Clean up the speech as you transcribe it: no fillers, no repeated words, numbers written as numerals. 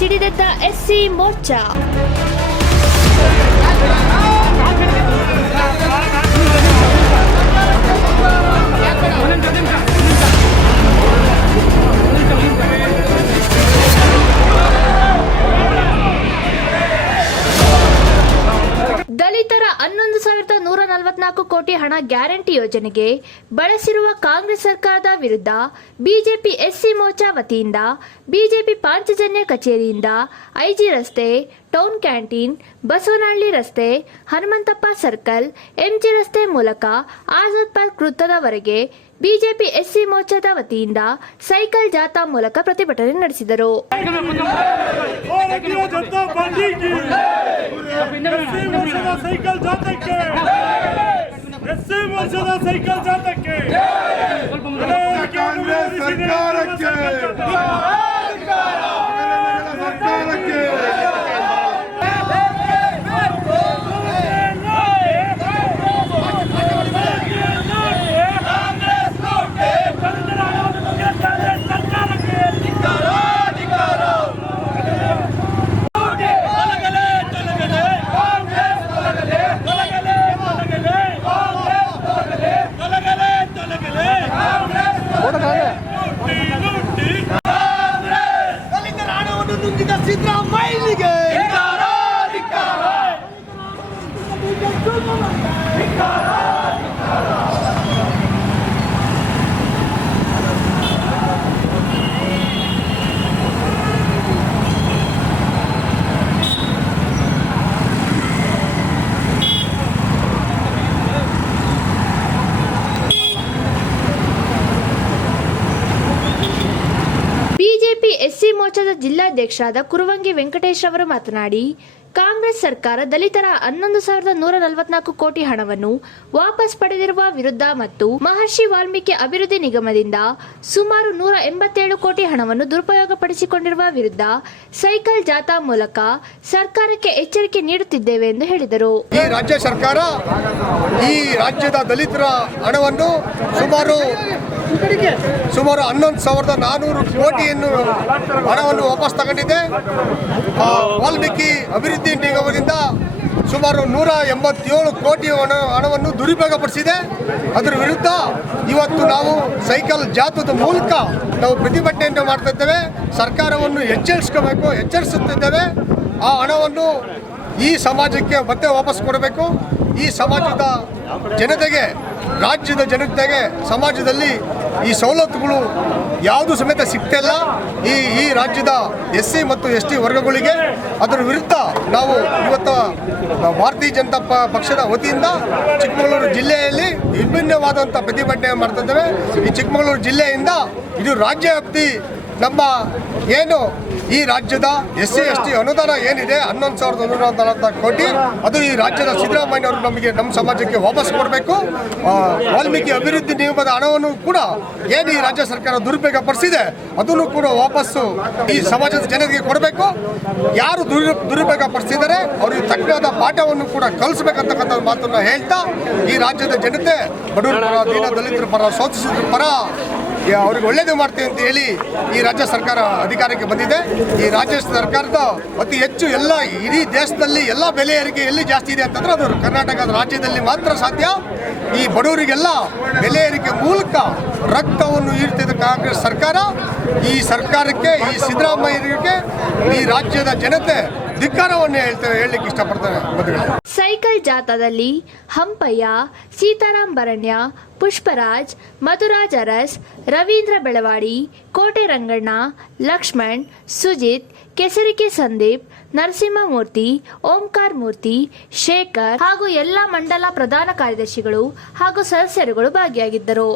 ಸಿಡಿದೆದ್ದ SC Morcha. ದಲಿತರ 11,144 ಕೋಟಿ ಹಣ ಗ್ಯಾರಂಟಿ ಯೋಜನೆಗೆ ಬಳಸಿರುವ ಕಾಂಗ್ರೆಸ್ ಸರ್ಕಾರದ ವಿರುದ್ಧ ಬಿಜೆಪಿ ಎಸ್ಸಿ ಮೋರ್ಚಾ ವತಿಯಿಂದ ಬಿಜೆಪಿ ಪಾಂಚಜನ್ಯ ಕಚೇರಿಯಿಂದ ಐಜಿ ರಸ್ತೆ, ಟೌನ್ ಕ್ಯಾಂಟೀನ್, ಬಸವನಹಳ್ಳಿ ರಸ್ತೆ, ಹನುಮಂತಪ್ಪ ಸರ್ಕಲ್, ಎಂಜಿ ರಸ್ತೆ ಮೂಲಕ ಆಜಾದ್ ಪಾರ್ಕ್ ವೃತ್ತದವರೆಗೆ ಬಿಜೆಪಿ ಎಸ್ಸಿ ಮೋರ್ಚಾದ ವತಿಯಿಂದ ಸೈಕಲ್ ಜಾಥಾ ಮೂಲಕ ಪ್ರತಿಭಟನೆ ನಡೆಸಿದರು. ಸಿದ್ದರಾಮಯ್ಯನಿಗೆ ಬಿಜೆಪಿ ಎಸ್ಸಿ ಮೋರ್ಚಾದ ಜಿಲ್ಲಾಧ್ಯಕ್ಷರಾದ ಕುರುವಂಗಿ ವೆಂಕಟೇಶ್ ಅವರು ಮಾತನಾಡಿ, ಕಾಂಗ್ರೆಸ್ ಸರ್ಕಾರ ದಲಿತರ 11,144 ಕೋಟಿ ಹಣವನ್ನು ವಾಪಸ್ ಪಡೆದಿರುವ ವಿರುದ್ಧ ಮತ್ತು ಮಹರ್ಷಿ ವಾಲ್ಮೀಕಿ ಅಭಿವೃದ್ಧಿ ನಿಗಮದಿಂದ ಸುಮಾರು 187 ಕೋಟಿ ಹಣವನ್ನು ದುರುಪಯೋಗಪಡಿಸಿಕೊಂಡಿರುವ ವಿರುದ್ಧ ಸೈಕಲ್ ಜಾಥಾ ಮೂಲಕ ಸರ್ಕಾರಕ್ಕೆ ಎಚ್ಚರಿಕೆ ನೀಡುತ್ತಿದ್ದೇವೆ ಎಂದು ಹೇಳಿದರು. ಈ ರಾಜ್ಯ ಸರ್ಕಾರ ಈ ರಾಜ್ಯದ ದಲಿತರ ಹಣವನ್ನು ಸುಮಾರು 11,400 ಕೋಟಿಯನ್ನು ಹಣವನ್ನು ವಾಪಸ್ ತಗೊಂಡಿದೆ. ವಾಲ್ಮೀಕಿ ಅಭಿವೃದ್ಧಿ ನಿಗಮದಿಂದ ಸುಮಾರು 187 ಕೋಟಿ ಹಣವನ್ನು ದುರುಪಯೋಗಪಡಿಸಿದೆ. ಅದರ ವಿರುದ್ಧ ಇವತ್ತು ನಾವು ಸೈಕಲ್ ಜಾಥಾದ ಮೂಲಕ ನಾವು ಪ್ರತಿಭಟನೆಯನ್ನು ಮಾಡ್ತಾ ಇದ್ದೇವೆ. ಸರ್ಕಾರವನ್ನು ಎಚ್ಚರಿಸುತ್ತಿದ್ದೇವೆ. ಆ ಹಣವನ್ನು ಈ ಸಮಾಜಕ್ಕೆ ಮತ್ತೆ ವಾಪಸ್ ಕೊಡಬೇಕು. ಈ ಸಮಾಜದ ಜನತೆಗೆ, ರಾಜ್ಯದ ಜನತೆಗೆ, ಸಮಾಜದಲ್ಲಿ ಈ ಸವಲತ್ತುಗಳು ಯಾವುದು ಸಮೇತ ಸಿಗ್ತಿಲ್ಲ ಈ ರಾಜ್ಯದ ಎಸ್ಸಿ ಮತ್ತು ಎಸ್ಟಿ ವರ್ಗಗಳಿಗೆ. ಅದರ ವಿರುದ್ಧ ನಾವು ಇವತ್ತು ಭಾರತೀಯ ಜನತಾ ಪಕ್ಷದ ವತಿಯಿಂದ ಚಿಕ್ಕಮಗಳೂರು ಜಿಲ್ಲೆಯಲ್ಲಿ ವಿಭಿನ್ನವಾದಂಥ ಪ್ರತಿಭಟನೆ ಮಾಡ್ತಾ ಇದ್ದೇವೆ. ಈ ಚಿಕ್ಕಮಗಳೂರು ಜಿಲ್ಲೆಯಿಂದ ಇದು ರಾಜ್ಯ ವ್ಯಾಪ್ತಿ ನಮ್ಮ ಏನು ಈ ರಾಜ್ಯದ ಎಸ್ಸಿ ಎಸ್ಟಿ ಅನುದಾನ ಏನಿದೆ 11,144 ಕೋಟಿ, ಅದು ಈ ರಾಜ್ಯದ ಸಿದ್ದರಾಮಯ್ಯವರು ನಮ್ಮ ಸಮಾಜಕ್ಕೆ ವಾಪಸ್ ಕೊಡಬೇಕು. ವಾಲ್ಮೀಕಿ ಅಭಿವೃದ್ಧಿ ನಿಗಮದ ಹಣವನ್ನು ಕೂಡ ಏನು ಈ ರಾಜ್ಯ ಸರ್ಕಾರ ದುರುಪಯೋಗಪಡಿಸಿದೆ ಅದನ್ನು ಕೂಡ ವಾಪಸ್ಸು ಈ ಸಮಾಜದ ಜನತೆಗೆ ಕೊಡಬೇಕು. ಯಾರು ದುರುಪಯೋಗಪಡಿಸಿದ್ದಾರೆ ಅವರಿಗೆ ತಕ್ಕನಾದ ಪಾಠವನ್ನು ಕೂಡ ಕಲಿಸಬೇಕಂತಕ್ಕಂಥ ಮಾತನ್ನು ಹೇಳ್ತಾ, ಈ ರಾಜ್ಯದ ಜನತೆ ಬಡವರ ಪರ, ದೀನ ದಲಿತರ ಪರ, ಶೋಷಿತರ ಪರ ಅವ್ರಿಗೆ ಒಳ್ಳೇದು ಮಾಡ್ತೀವಿ ಅಂತ ಹೇಳಿ ಈ ರಾಜ್ಯ ಸರ್ಕಾರ ಅಧಿಕಾರಕ್ಕೆ ಬಂದಿದೆ. ಈ ರಾಜ್ಯ ಸರ್ಕಾರದ ಅತಿ ಹೆಚ್ಚು ಇಡೀ ದೇಶದಲ್ಲಿ ಎಲ್ಲ ಬೆಲೆ ಏರಿಕೆ ಎಲ್ಲಿ ಜಾಸ್ತಿ ಇದೆ ಅಂತಂದ್ರೆ ಅದು ಕರ್ನಾಟಕದ ರಾಜ್ಯದಲ್ಲಿ ಮಾತ್ರ ಸಾಧ್ಯ. ಈ ಬಡವರಿಗೆಲ್ಲ ಬೆಲೆ ಏರಿಕೆ ಮೂಲಕ ರಕ್ತವನ್ನು ಹೀರ್ತಿದ್ದ ಕಾಂಗ್ರೆಸ್ ಸರ್ಕಾರ, ಈ ಸರ್ಕಾರಕ್ಕೆ, ಈ ಸಿದ್ದರಾಮಯ್ಯರಿಗೆ ಈ ರಾಜ್ಯದ ಜನತೆ ಧಿಕ್ಕಾರವನ್ನು ಹೇಳಲಿಕ್ಕೆ ಇಷ್ಟಪಡ್ತಾರೆ. ಸೈಕಲ್ ಜಾಥಾದಲ್ಲಿ ಹಂಪಯ್ಯ, ಸೀತಾರಾಮ್ ಬರಣ್ಯ, ಪುಷ್ಪರಾಜ್, ಮಧುರಾಜ್ ಅರಸ್, ರವೀಂದ್ರ ಬೆಳವಾಡಿ, ಕೋಟೆ ರಂಗಣ್ಣ, ಲಕ್ಷ್ಮಣ್, ಸುಜಿತ್, ಕೆಸರಿಕೆ ಸಂದೀಪ್, ನರಸಿಂಹಮೂರ್ತಿ, ಓಂಕಾರ್ ಮೂರ್ತಿ, ಶೇಖರ್ ಹಾಗೂ ಎಲ್ಲ ಮಂಡಲ ಪ್ರಧಾನ ಕಾರ್ಯದರ್ಶಿಗಳು ಹಾಗೂ ಸದಸ್ಯರುಗಳು ಭಾಗಿಯಾಗಿದ್ದರು.